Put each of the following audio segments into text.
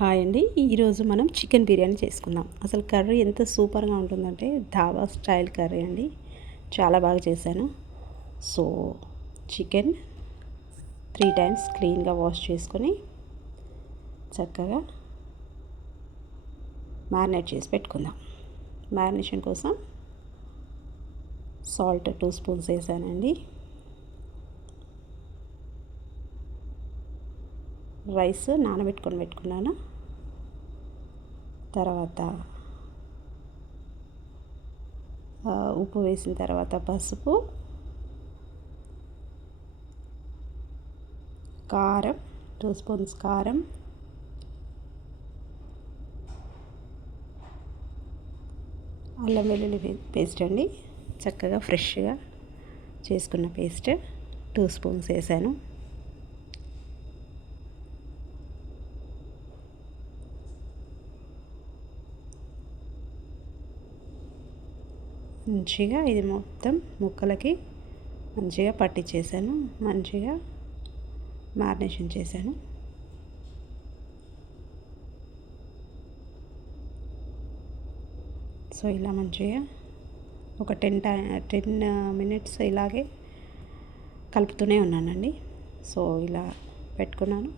Hi అండి. ఈరోజు మనం చికెన్ బిర్యానీ చేసుకుందాం. అసలు కర్రీ ఎంత సూపర్గా ఉంటుందంటే ధాబా స్టైల్ కర్రీ అండి. చాలా బాగా చేశాను. సో చికెన్ 3 టైమ్స్ క్లీన్గా వాష్ చేసుకొని చక్కగా మ్యారినేట్ చేసి పెట్టుకుందాం. మ్యారినేషన్ కోసం సాల్ట్ 2 స్పూన్స్ వేసానండి. రైస్ నానబెట్టుకొని పెట్టుకున్నాను. తర్వాత ఉప్పు వేసిన తర్వాత పసుపు, కారం 2 స్పూన్స్ కారం, అల్లం వెల్లుల్లి పేస్ట్ అండి. చక్కగా ఫ్రెష్గా చేసుకున్న పేస్ట్ 2 స్పూన్స్ వేసాను. మంచిగా ఇది మొత్తం ముక్కలకి మంచిగా పట్టించేసాను. మంచిగా మ్యారినేషన్ చేశాను. సో ఇలా మంచిగా ఒక 10 మినిట్స్ ఇలాగే కలుపుతూనే ఉన్నానండి. సో ఇలా పెట్టుకున్నాను.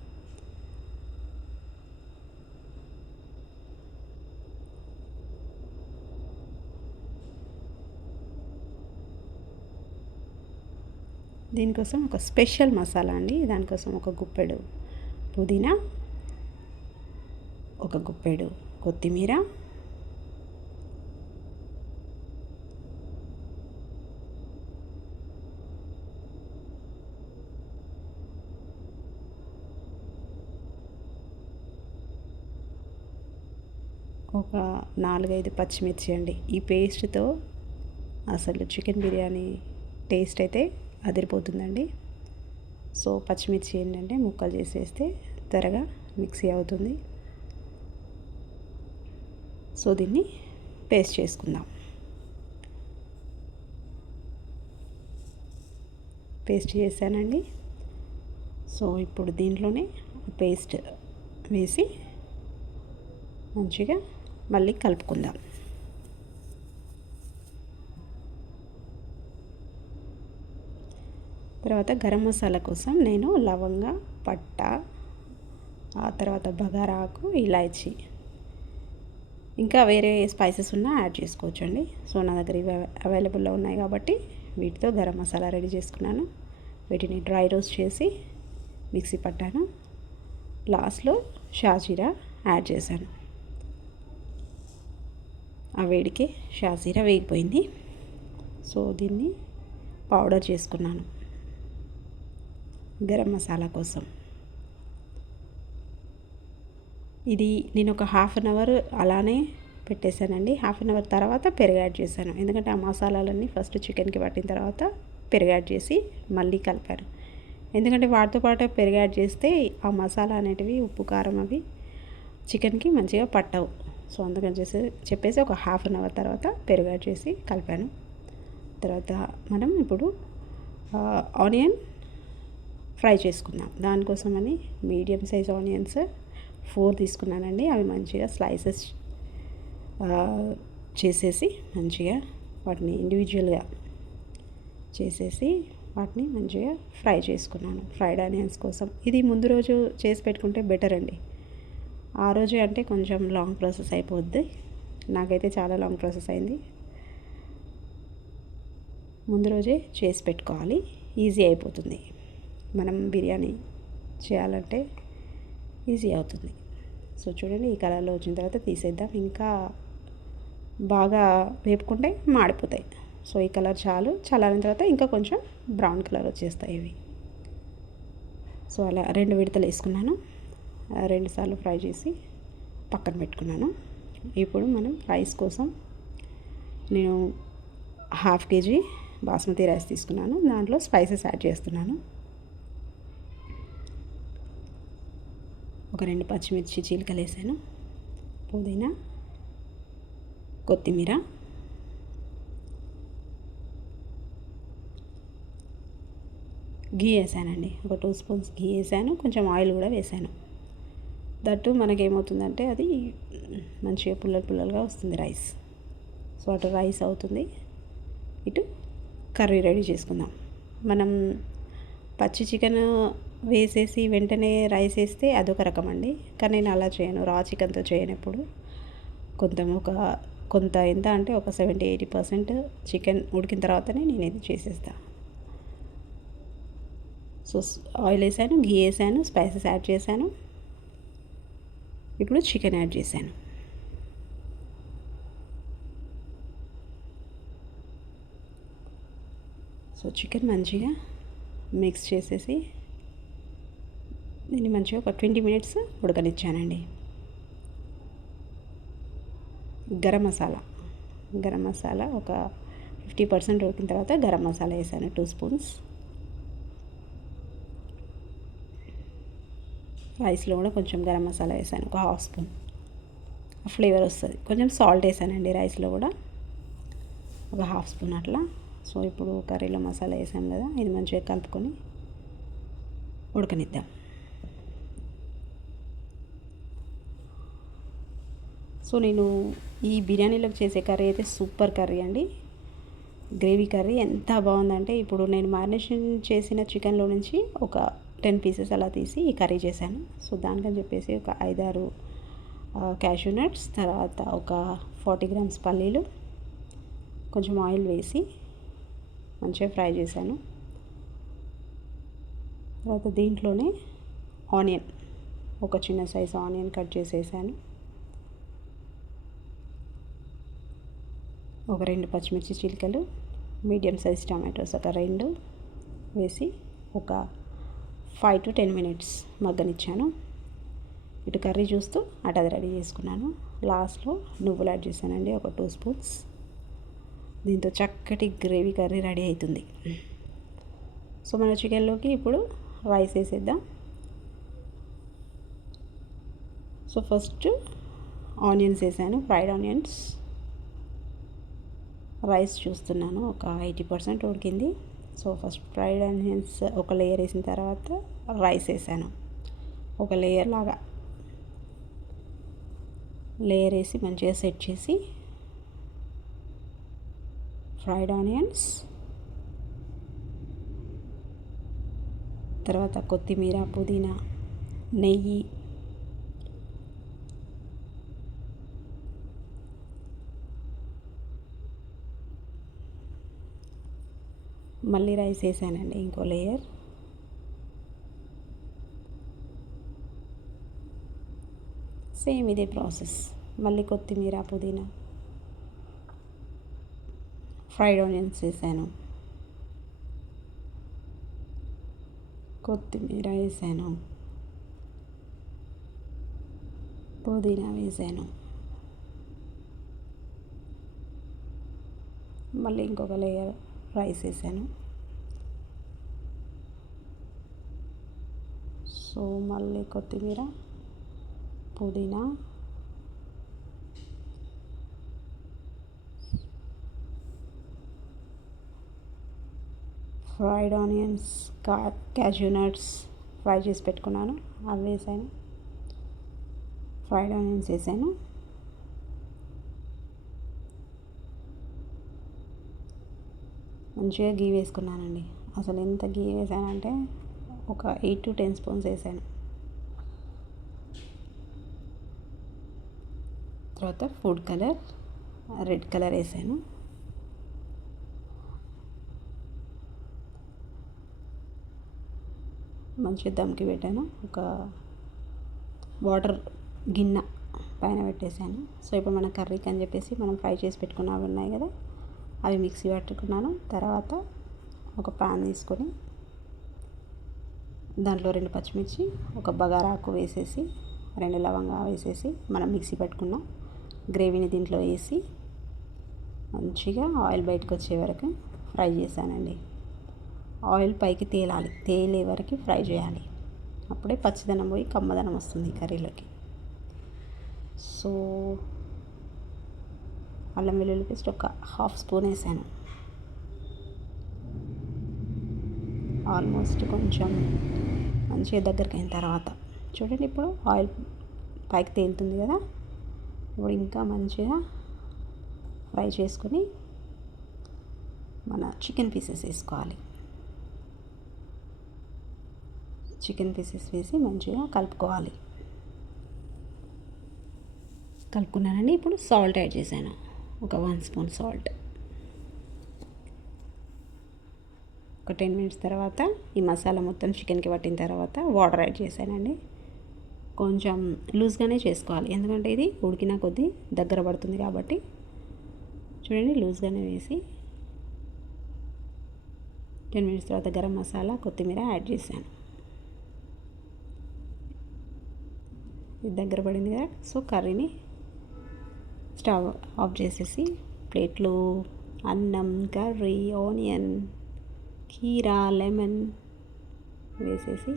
దీనికోసం ఒక స్పెషల్ మసాలా అండి. దానికోసం ఒక గుప్పెడు పుదీనా, ఒక గుప్పెడు కొత్తిమీర, ఒక 4-5 పచ్చిమిర్చి అండి. ఈ పేస్ట్తో అసలు చికెన్ బిర్యానీ టేస్ట్ అయితే అదిరిపోతుందండి. సో పచ్చిమిర్చి ఏంటంటే ముక్కలు చేసేస్తే త్వరగా మిక్సీ అవుతుంది. సో దీన్ని పేస్ట్ చేసుకుందాం. పేస్ట్ చేశానండి. సో ఇప్పుడు దీంట్లోనే పేస్ట్ వేసి మంచిగా మళ్ళీ కలుపుకుందాం. తర్వాత గరం మసాలా కోసం నేను లవంగ, పట్ట, ఆ తర్వాత బగారాకు, ఇలాచీ, ఇంకా వేరే స్పైసెస్ ఉన్నా యాడ్ చేసుకోవచ్చండి. సో నా దగ్గర ఇవి అవైలబుల్లో ఉన్నాయి కాబట్టి వీటితో గరం మసాలా రెడీ చేసుకున్నాను. వీటిని డ్రై రోస్ట్ చేసి మిక్సీ పట్టాను. లాస్ట్లో షాజీరా యాడ్ చేశాను. ఆ వేడికి షాజీరా వేగిపోయింది. సో దీన్ని పౌడర్ చేసుకున్నాను గరం మసాలా కోసం. ఇది నేను ఒక 1/2 అవర్ అలానే పెట్టేశానండి. 1/2 అవర్ తర్వాత పెరుగు యాడ్ చేశాను. ఎందుకంటే ఆ మసాలాలన్నీ ఫస్ట్ చికెన్కి పట్టిన తర్వాత పెరుగు యాడ్ చేసి మళ్ళీ కలిపాను. ఎందుకంటే వాటితో పాటు పెరుగు యాడ్ చేస్తే ఆ మసాలా అనేటివి ఉప్పు కారం అవి చికెన్కి మంచిగా పట్టవు. సో అందుకని చెప్పేసి ఒక 1/2 అవర్ తర్వాత పెరుగు యాడ్ చేసి కలిపాను. తర్వాత మనం ఇప్పుడు ఆనియన్ ఫ్రై చేసుకుందాం. దానికోసమని మీడియం సైజ్ ఆనియన్స్ 4 తీసుకున్నానండి. అవి మంచిగా స్లైసెస్ చేసేసి మంచిగా వాటిని ఇండివిజువల్గా చేసేసి వాటిని మంచిగా ఫ్రై చేసుకున్నాను. ఫ్రైడ్ ఆనియన్స్ కోసం ఇది ముందు రోజు చేసి పెట్టుకుంటే బెటర్ అండి. ఆ రోజే అంటే కొంచెం లాంగ్ ప్రాసెస్ అయిపోద్ది. నాకైతే చాలా లాంగ్ ప్రాసెస్ అయింది. ముందు రోజే చేసి పెట్టుకోవాలి. ఈజీ అయిపోతుంది. మనం బిర్యానీ చేయాలంటే ఈజీ అవుతుంది. సో చూడండి ఈ కలర్లో వచ్చిన తర్వాత తీసేద్దాం. ఇంకా బాగా వేపుకుంటే మాడిపోతాయి. సో ఈ కలర్ చాలు. చల్లారిన తర్వాత ఇంకా కొంచెం బ్రౌన్ కలర్ వచ్చేస్తాయి ఇవి. సో అలా 2 విడతలు వేసుకున్నాను. 2 సార్లు ఫ్రై చేసి పక్కన పెట్టుకున్నాను. ఇప్పుడు మనం రైస్ కోసం నేను 1/2 kg బాస్మతి రైస్ తీసుకున్నాను. దాంట్లో స్పైసెస్ యాడ్ చేస్తున్నాను. ఒక 2 పచ్చిమిర్చి చీలికలు వేసాను. పుదీనా, కొత్తిమీర, ఘీ వేసానండి. ఒక 2 స్పూన్స్ ఘీ వేసాను. కొంచెం ఆయిల్ కూడా వేసాను. దట్టు మనకేమవుతుందంటే అది మంచిగా పుల్లలు పుల్లలుగా వస్తుంది రైస్. సో అటు రైస్ అవుతుంది, ఇటు కర్రీ రెడీ చేసుకుందాం. మనం పచ్చి చికెన్ వేసేసి వెంటనే రైస్ వేస్తే అదొక రకం అండి. కానీ నేను అలా చేయను, రా చికెన్తో చేయను ఎప్పుడు. కొంత ఎంత అంటే ఒక 70-80% చికెన్ ఉడికిన తర్వాతనే నేను ఇది చేసేస్తాను. సో ఆయిల్ వేసాను, ఘీ వేసాను, స్పైసెస్ యాడ్ చేశాను. ఇప్పుడు చికెన్ యాడ్ చేశాను. సో చికెన్ మంచిగా మిక్స్ చేసేసి దీన్ని మంచిగా ఒక 20 మినిట్స్ ఉడకనిచ్చానండి. గరం మసాలా ఒక 50% ఉడికిన తర్వాత గరం మసాలా వేసాను 2 స్పూన్స్. రైస్లో కూడా కొంచెం గరం మసాలా వేసాను, ఒక 1/2 స్పూన్. ఫ్లేవర్ వస్తుంది. కొంచెం సాల్ట్ వేసానండి రైస్లో కూడా, ఒక 1/2 స్పూన్ అట్లా. సో ఇప్పుడు కర్రీలో మసాలా వేసాం కదా, ఇది మంచిగా కలుపుకొని ఉడకనిద్దాం. సో నేను ఈ బిర్యానీలోకి చేసే కర్రీ అయితే సూపర్ కర్రీ అండి. గ్రేవీ కర్రీ ఎంత బాగుందంటే, ఇప్పుడు నేను మ్యారినేషన్ చేసిన చికెన్లో నుంచి ఒక 10 పీసెస్ అలా తీసి ఈ కర్రీ చేశాను. సో దానికని చెప్పేసి ఒక 5-6 క్యాష్యూ నట్స్, తర్వాత ఒక 40 గ్రామ్స్ పల్లీలు, కొంచెం ఆయిల్ వేసి మంచిగా ఫ్రై చేశాను. తర్వాత దీంట్లోనే ఆనియన్, ఒక చిన్న సైజు ఆనియన్ కట్ చేసేసాను. ఒక 2 పచ్చిమిర్చి చిలుకలు, మీడియం సైజ్ టమాటోస్ ఒక 2 వేసి ఒక 5 to 10 మినిట్స్ మగ్గనిచ్చాను. ఇటు కర్రీ చూస్తూ అటు అది రెడీ చేసుకున్నాను. లాస్ట్లో నువ్వులు యాడ్ చేశానండి, ఒక 2 స్పూన్స్. దీంతో చక్కటి గ్రేవీ కర్రీ రెడీ అవుతుంది. సో మన చికెన్లోకి ఇప్పుడు రైస్ వేసేద్దాం. సో ఫస్ట్ ఆనియన్స్ వేసాను, ఫ్రైడ్ ఆనియన్స్. రైస్ చూస్తున్నాను ఒక 80% ఉడికింది. సో ఫస్ట్ ఫ్రైడ్ ఆనియన్స్ ఒక లేయర్ వేసిన తర్వాత రైస్ వేసాను, ఒక లేయర్ లాగా లేయర్ వేసి మంచిగా సెట్ చేసి ఫ్రైడ్ ఆనియన్స్, తర్వాత కొత్తిమీర, పుదీనా, నెయ్యి, మళ్ళీ రైస్ వేసానండి ఇంకో లేయర్. సేమ్ ఇదే ప్రాసెస్. మళ్ళీ కొత్తిమీర, పుదీనా, ఫ్రైడ్ ఆనియన్స్ వేసాను, కొత్తిమీర వేసాను, పుదీనా వేసాను, మళ్ళీ ఇంకొక లేయర్ రైస్ వేసాను. సో మళ్ళీ కొత్తిమీర, పుదీనా, fried onions, cashew nuts fry చేసి పెట్టుకున్నాను, అవి వేసాను. ఫ్రైడ్ ఆనియన్స్ వేసాను. మంచిగా గీ వేసుకున్నానండి. అసలు ఎంత గీ వేసానంటే ఒక 8 to 10 స్పూన్స్ వేసాను. తర్వాత ఫుడ్ కలర్, రెడ్ కలర్ వేసాను. మంచిగా దమ్కి పెట్టాను, ఒక వాటర్ గిన్నె పైన పెట్టేశాను. సో ఇప్పుడు మన కర్రీకి అని చెప్పేసి మనం ఫ్రై చేసి పెట్టుకున్నవి ఉన్నాయి కదా, అవి మిక్సీ పట్టుకున్నాను. తర్వాత ఒక పాన్ తీసుకొని దాంట్లో 2 పచ్చిమిర్చి, ఒక బగారాకు వేసేసి, 2 లవంగా వేసేసి మనం మిక్సీ పట్టుకున్న గ్రేవీని దీంట్లో వేసి మంచిగా ఆయిల్ బయటకు వచ్చే వరకు ఫ్రై చేశానండి. ఆయిల్ పైకి తేలాలి, తేలే వరకు ఫ్రై చేయాలి. అప్పుడే పచ్చిదనం పోయి కమ్మదనం వస్తుంది కర్రీలోకి. సో అల్లం వెల్లుల్లి పేస్ట్ ఒక 1/2 స్పూన్ వేసాను. ఆల్మోస్ట్ కొంచెం మంచిగా దగ్గరికి అయిన తర్వాత చూడండి, ఇప్పుడు ఆయిల్ పైకి తేలుతుంది కదా. ఇప్పుడు ఇంకా మంచిగా ఫ్రై చేసుకొని మన చికెన్ పీసెస్ వేసుకోవాలి. చికెన్ పీసెస్ వేసి మంచిగా కలుపుకోవాలి. కలుపుకున్నానండి. ఇప్పుడు సాల్ట్ యాడ్ చేశాను, ఒక 1 స్పూన్ సాల్ట్. ఒక 10 మినిట్స్ తర్వాత ఈ మసాలా మొత్తం చికెన్కి పట్టిన తర్వాత వాటర్ యాడ్ చేశానండి. కొంచెం లూజ్గానే చేసుకోవాలి, ఎందుకంటే ఇది ఉడికిన కొద్దీ దగ్గర పడుతుంది కాబట్టి. చూడండి, లూజ్గానే వేసి 10 మినిట్స్ తర్వాత గరం మసాలా, కొత్తిమీర యాడ్ చేశాను. ఇది దగ్గర పడింది కదా. సో కర్రీని స్టవ్ ఆఫ్ చేసేసి ప్లేట్లో అన్నం, కర్రీ, ఆనియన్, కీరా, లెమన్ వేసేసి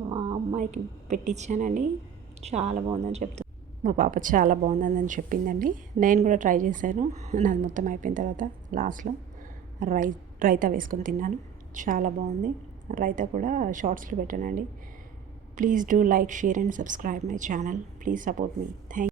మా అమ్మాయికి పెట్టించానండి. చాలా బాగుందని చెప్తుంది. మా పాప చాలా బాగుందని చెప్పిందండి. నేను కూడా ట్రై చేశాను. నాది మొత్తం అయిపోయిన తర్వాత లాస్ట్లో రైతా వేసుకొని తిన్నాను. చాలా బాగుంది. రైతా కూడా షార్ట్స్లో పెట్టానండి. Please do like, share and subscribe my channel. Please support me. Thank